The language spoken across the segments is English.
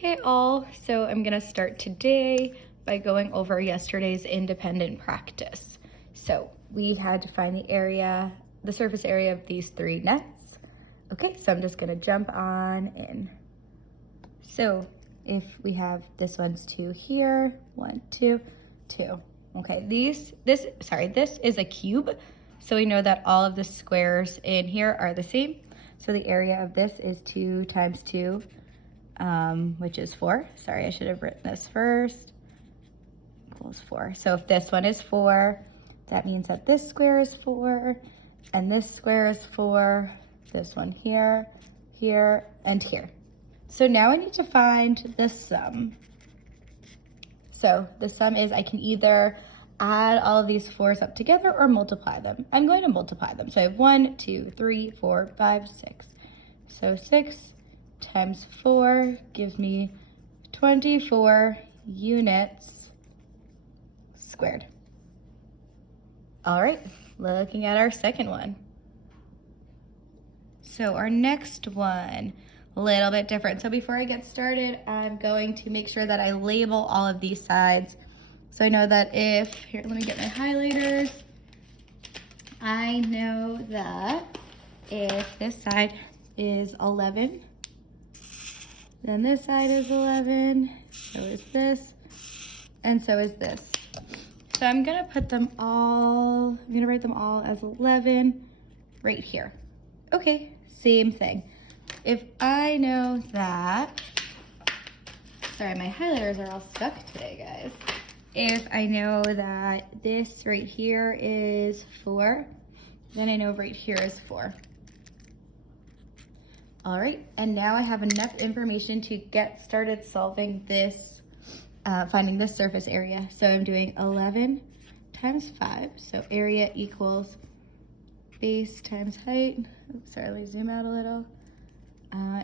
Hey all, so I'm gonna start today by going over yesterday's independent practice. So we had to find the surface area of these three nets. Okay, so I'm just gonna jump on in. So if we have this one's 2 here, 1, 2, 2. Okay, this is a cube. So we know that all of the squares in here are the same. So the area of this is 2 times 2, which is 4. Sorry, I should have written this first. Equals 4. So if this one is 4, that means that this square is 4, and this square is 4, this one here, here, and here. So now I need to find the sum. So the sum is I can either add all of these 4s up together or multiply them. I'm going to multiply them. So I have 1, 2, 3, 4, 5, 6. So 6 times 4 gives me 24 units squared. All right, looking at our second one. So our next one, a little bit different. So before I get started, I'm going to make sure that I label all of these sides. So I know that here, let me get my highlighters. I know that if this side is 11, then this side is 11, so is this, and so is this. So I'm gonna write them all as 11 right here. Okay, same thing. If I know that, sorry, my highlighters are all stuck today, guys. If I know that this right here is 4, then I know right here is 4. All right, and now I have enough information to get started solving this, finding this surface area. So I'm doing 11 times 5, so area equals base times height. Oops, sorry, let me zoom out a little.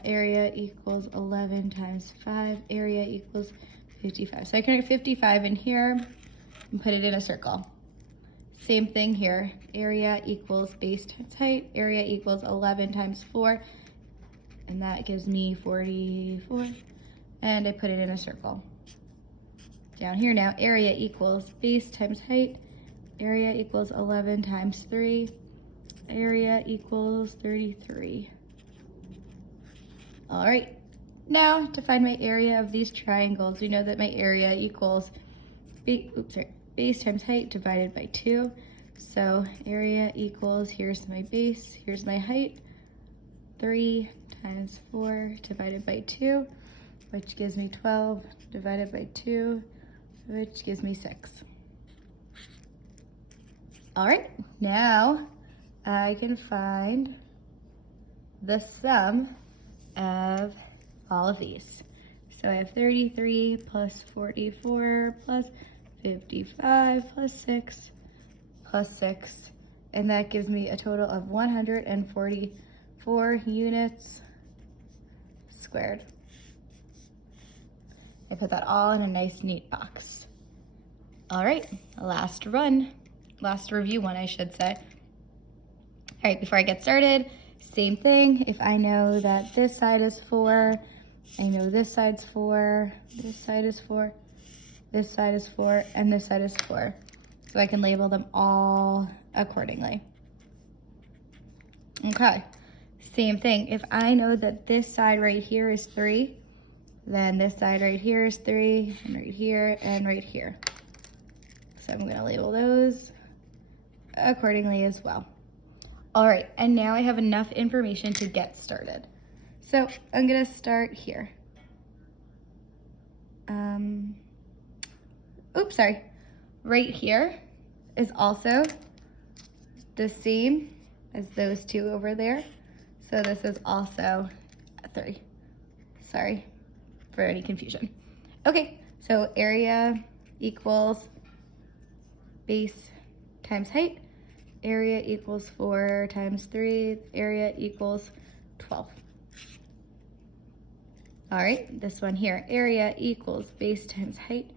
Area equals 11 times 5, area equals 55. So I can write 55 in here and put it in a circle. Same thing here, area equals base times height, area equals 11 times 4, and that gives me 44, and I put it in a circle. Down here now, area equals base times height, area equals 11 times 3, area equals 33. All right, now to find my area of these triangles, we know that my area equals base times height divided by 2. So area equals, here's my base, here's my height, 3 times 4 divided by 2, which gives me 12 divided by 2, which gives me 6. All right, now I can find the sum of all of these. So I have 33 plus 44 plus 55 plus 6 plus 6, and that gives me a total of 144 units squared. I put that all in a nice neat box. All right, last review one, I should say. All right, before I get started, same thing. If I know that this side is 4, I know this side's 4, this side is 4, this side is 4, and this side is 4. So I can label them all accordingly. Okay, same thing. If I know that this side right here is 3, then this side right here is 3, and right here, and right here. So I'm gonna label those accordingly as well. All right, and now I have enough information to get started. So I'm gonna start here. Right here is also the same as those two over there. So this is also a 3. Sorry for any confusion. Okay, so area equals base times height. Area equals 4 times 3, area equals 12. All right, this one here, area equals base times height,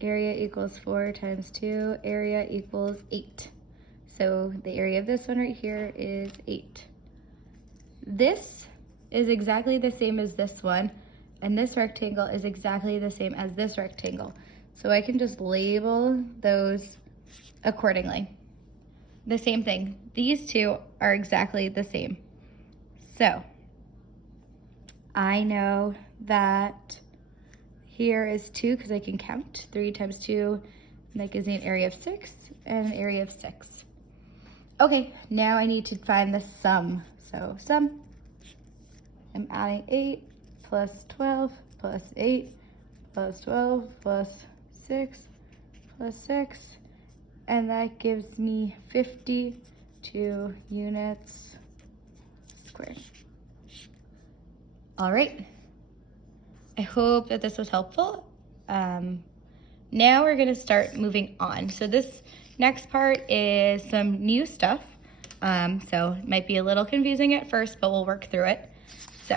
area equals 4 times 2, area equals 8. So the area of this one right here is 8. This is exactly the same as this one, and this rectangle is exactly the same as this rectangle. So I can just label those accordingly. The same thing. These two are exactly the same. So I know that here is 2 because I can count. 3 times 2, and that gives me an area of 6 and an area of 6. Okay, now I need to find the sum. So sum, I'm adding 8 plus 12 plus 8 plus 12 plus 6 plus 6, and that gives me 52 units squared. All right, I hope that this was helpful. Now we're gonna start moving on. So this next part is some new stuff. So it might be a little confusing at first, but we'll work through it. So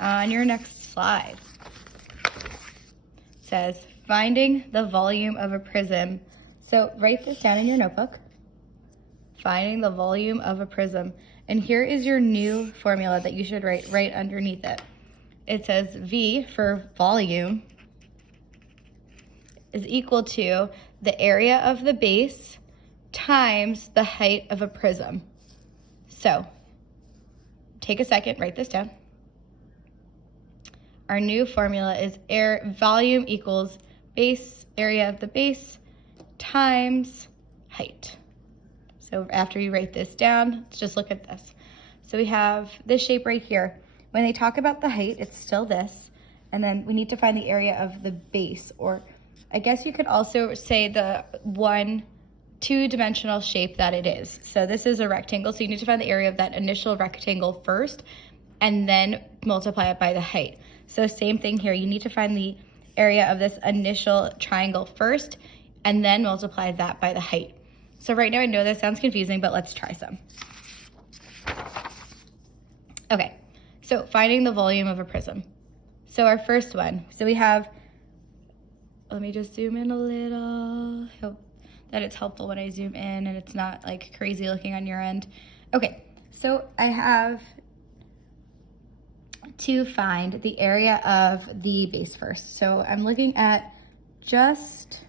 on your next slide, it says finding the volume of a prism. So write this down in your notebook. Finding the volume of a prism. And here is your new formula that you should write right underneath it. It says V for volume is equal to the area of the base times the height of a prism. So take a second, write this down. Our new formula is volume equals base, area of the base, times height. So after you write this down, let's just look at this. So we have this shape right here. When they talk about the height, it's still this. And then we need to find the area of the base, or I guess you could also say the two-dimensional shape that it is. So this is a rectangle, so you need to find the area of that initial rectangle first and then multiply it by the height. So same thing here, you need to find the area of this initial triangle first and then multiply that by the height. So right now I know this sounds confusing, but let's try some. Okay, so finding the volume of a prism. So our first one, so we have, let me just zoom in a little. Hope that it's helpful when I zoom in and it's not like crazy looking on your end. Okay, so I have to find the area of the base first. So I'm looking at just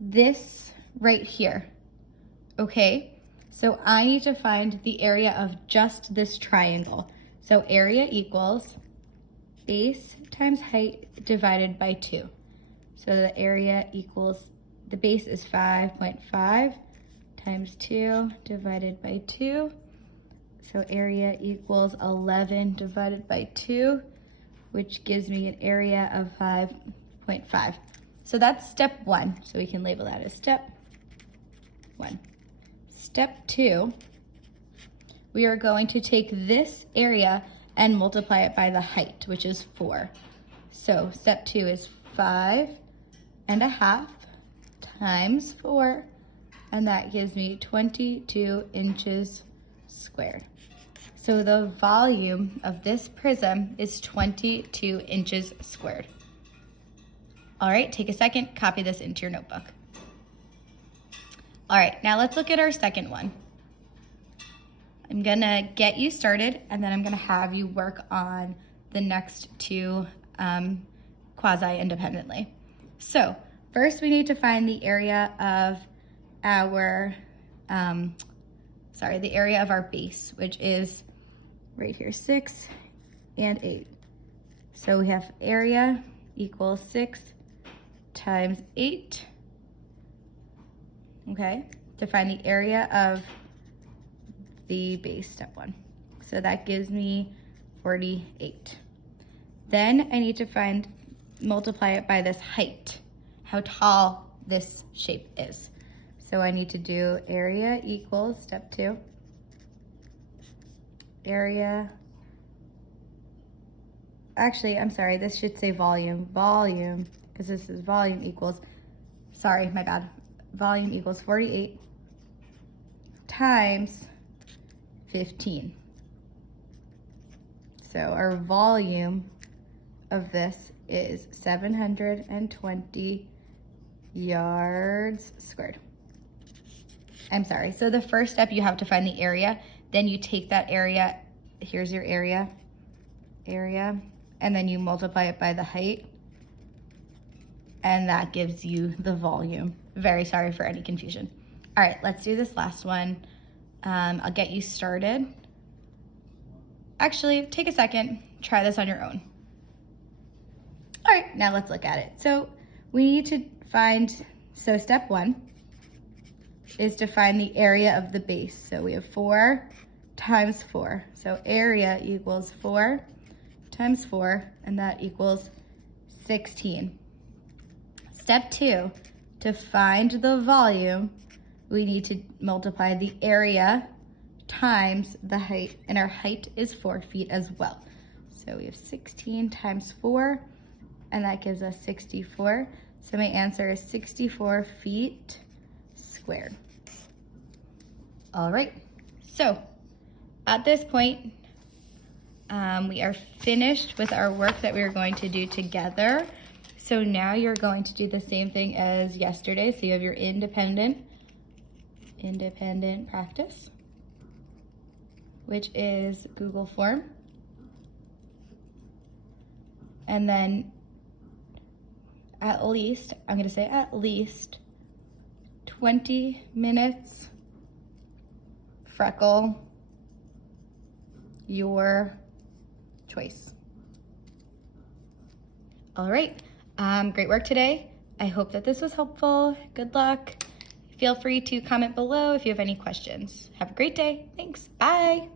this right here, okay? So I need to find the area of just this triangle. So area equals base times height divided by 2. So the area equals, the base is 5.5 times 2 divided by 2. So area equals 11 divided by 2, which gives me an area of 5.5. So that's step 1. So we can label that as step 1. Step 2, we are going to take this area and multiply it by the height, which is 4. So step 2 is 5.5 times 4, and that gives me 22 inches squared. So the volume of this prism is 22 inches squared. All right, take a second, copy this into your notebook. All right, now let's look at our second one. I'm gonna get you started, and then I'm gonna have you work on the next two quasi-independently. So first we need to find the area of our, the area of our base, which is right here, 6 and 8. So we have area equals 6 times 8, okay, to find the area of the base, step 1. So that gives me 48. Then I need to multiply it by this height, how tall this shape is. So I need to do area equals, step 2, area, actually, I'm sorry, this should say volume, because this is volume equals, sorry, my bad, volume equals 48 times 15. So our volume of this is 720 yards squared. I'm sorry, so the first step, you have to find the area, then you take that area, here's your area, and then you multiply it by the height, and that gives you the volume. Very sorry for any confusion. All right, let's do this last one. I'll get you started. Actually, take a second, try this on your own. All right, now let's look at it. So we need to find, so step 1 is to find the area of the base. So we have 4 times 4. So area equals 4 times 4, and that equals 16. Step 2, to find the volume, we need to multiply the area times the height, and our height is 4 feet as well. So we have 16 times 4, and that gives us 64. So my answer is 64 feet squared. All right, so at this point, we are finished with our work that we are going to do together. So now you're going to do the same thing as yesterday. So you have your independent practice, which is Google form. And then at least, I'm gonna say at least 20 minutes, freckle your choice. All right, great work today. I hope that this was helpful. Good luck. Feel free to comment below if you have any questions. Have a great day. Thanks. Bye.